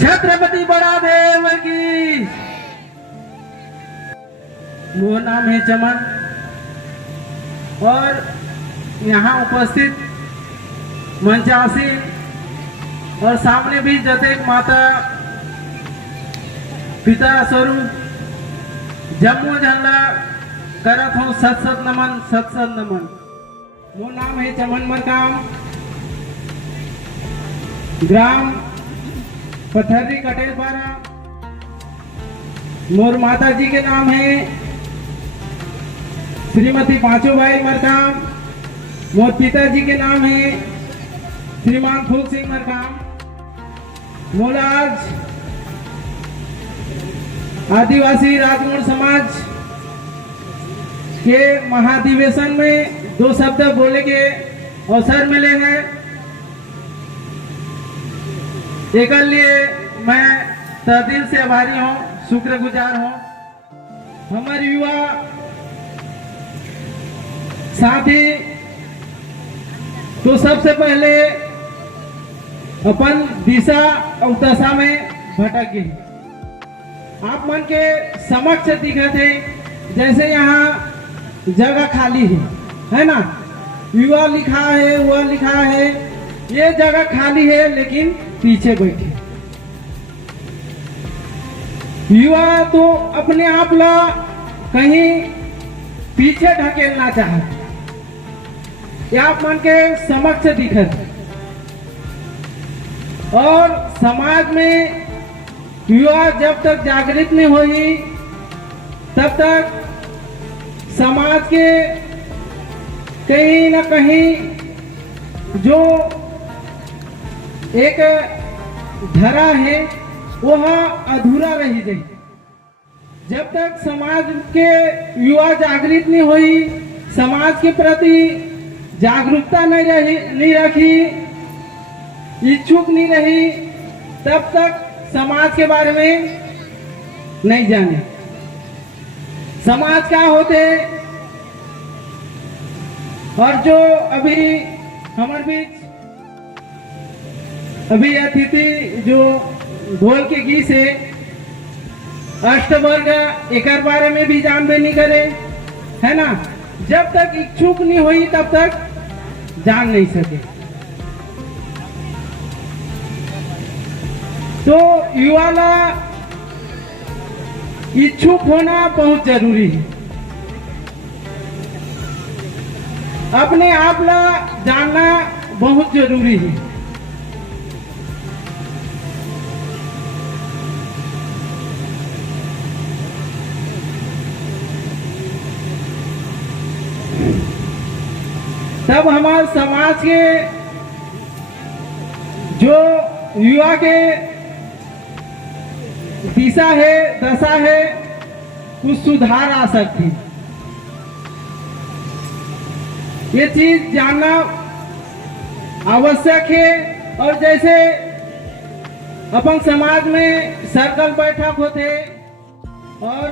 छत्रपति बड़ा देव की। वो नाम है चमन और यहाँ उपस्थित मंचासीन और सामने भी जतेक माता पिता स्वरूप जम्मू झंडा करत हूँ सत सत नमन सत सत नमन। वो नाम है चमन मरकाम, ग्राम पथरी कटेलपारा। मोर माता जी के नाम है श्रीमती पांचोबाई मरकाम। मोर पिताजी के नाम है श्रीमान फूल सिंह मरकाम। मोला आज आदिवासी राजमोड़ समाज के महाधिवेशन में 2 शब्द बोले के अवसर मिले हैं। एक लिए मैं तहे दिल से आभारी हूँ, शुक्रगुजार हूँ। हमारे युवा साथी तो सबसे पहले अपन दिशा और दशा में भटक गए। आप मन के समक्ष दिखा थे जैसे यहाँ जगह खाली है ना। युवा लिखा है, वह लिखा है, ये जगह खाली है लेकिन पीछे बैठे। युवा तो अपने आप ला कहीं पीछे ढकेलना चाहते, ये आप मन के समक्ष दिखत। और समाज में युवा जब तक जागृत नहीं होगी तब तक समाज के कहीं न कहीं जो एक धरा है वह अधूरा रह जाए। जब तक समाज के युवा जागृत नहीं हुई, समाज के प्रति जागरूकता नहीं रखी, इच्छुक नहीं रही, तब तक समाज के बारे में नहीं जाने। समाज क्या होते और जो अभी हमारे बीच अभी अतिथि जो ढोल के गीत है अष्टवर्ग एक बारे में भी जानबे नहीं करे, है ना। जब तक इच्छुक नहीं हुई तब तक जान नहीं सके। तो युवा ला इच्छुक होना बहुत जरूरी है। अपने आप ला जानना बहुत जरूरी है। तब हमारे समाज के जो युवा के दिशा है, दशा है, कुछ सुधार आ सकती। ये चीज जानना आवश्यक है। और जैसे अपन समाज में सर्कल बैठक होते और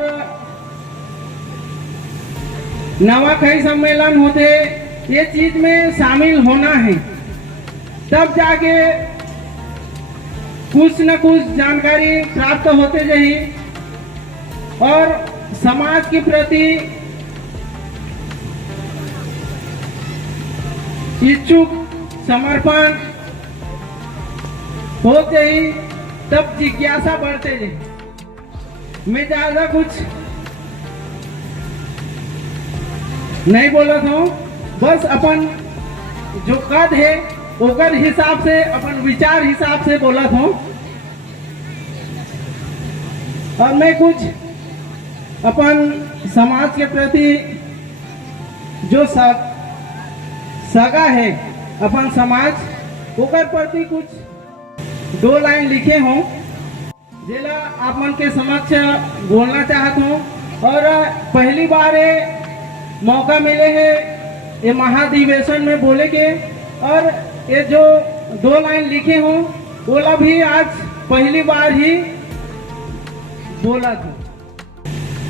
नवाखाई सम्मेलन होते, ये चीज में शामिल होना है, तब जाके कुछ न कुछ जानकारी प्राप्त होते जाए और समाज के प्रति इच्छुक समर्पण हो जाए, तब जिज्ञासा बढ़ते जाए। मैं ज्यादा कुछ नहीं बोला था, बस अपन जो कद है ओकर हिसाब से, अपन विचार हिसाब से बोला था। और मैं कुछ अपन समाज के प्रति जो सगा है अपन समाज ओकर प्रति कुछ 2 लाइन लिखे हूँ, जिला आप मन के समक्ष बोलना चाहता हूँ। और पहली बार मौका मिले है ये महाधिवेशन में बोले के, और ये जो 2 लाइन लिखे हूँ बोला भी आज पहली बार ही बोला था।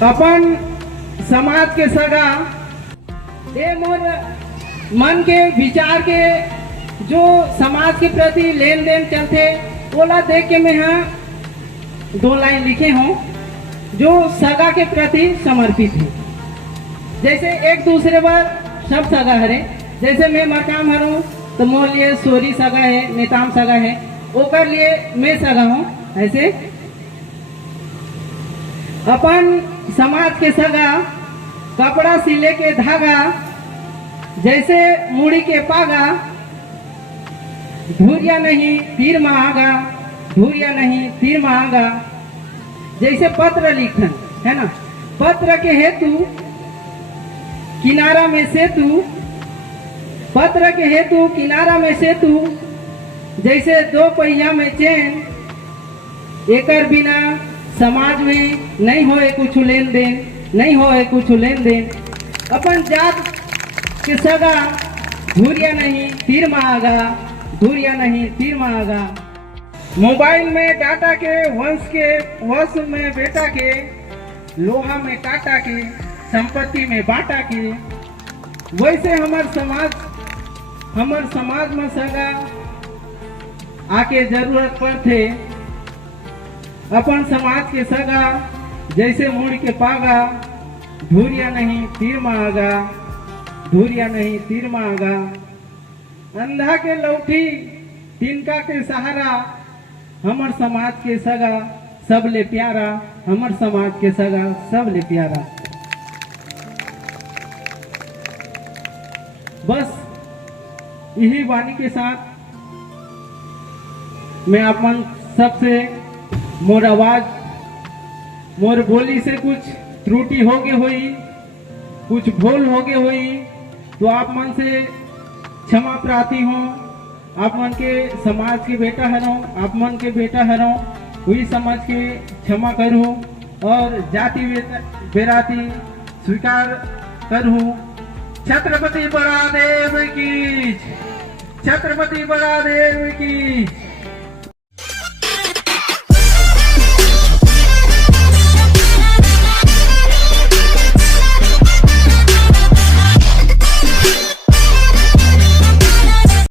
अपन समाज के सगा ये मोर मन के विचार के जो समाज के प्रति लेन देन चलते, ओला देख के मैं 2 लाइन लिखे हों जो सगा के प्रति समर्पित है। जैसे एक दूसरे पर सब सगा हरे, जैसे मैं मरकाम हरूँ तो मोर लिए सोरी सगा है, नेताम सगा है, ओकर लिए मैं सगा हूँ। ऐसे अपन समाज के सगा कपड़ा सिले के धागा, जैसे मूड़ी के पागा, धुरिया नहीं तीर महागा, धुरिया नहीं तीर महागा। जैसे पत्र लिखन है ना, पत्र के हेतु किनारा में सेतु, पत्र के हेतु किनारा में सेतु। जैसे 2 पहिया में चैन, एकर बिना समाज में नहीं होए कुछ लेन देन, नहीं होए कुछ लेन देन। अपन जात के सगा धुरिया नहीं तीर महागा, धुरिया नहीं तीर महागा। मोबाइल में डाटा के वंश में बेटा के, लोहा में काटा के, संपत्ति में बांटा के। वैसे हमार समाज में सगा आके जरूरत पड़ते। अपन समाज के सगा जैसे मुड़ के पागा, धुरिया नहीं तीर महागा, धुरिया नहीं तीर महागा। अंधा के लौठी तिनका के सहारा, हमर समाज के सगा सब ले प्यारा, हमर समाज के सगा सब ले प्यारा। बस यही वाणी के साथ मैं अपन सबसे मोर आवाज मोर बोली से कुछ त्रुटि हो गई हुई, कुछ भूल हो गई हुई तो आप मन से क्षमा प्रार्थी हूँ। आप मन के समाज के बेटा हरों, आप मन के बेटा हरों, वही समझ के क्षमा करूँ और जाति बेराती स्वीकार करूँ। छत्रपति बड़ादेव की, छत्रपति बड़ादेव की।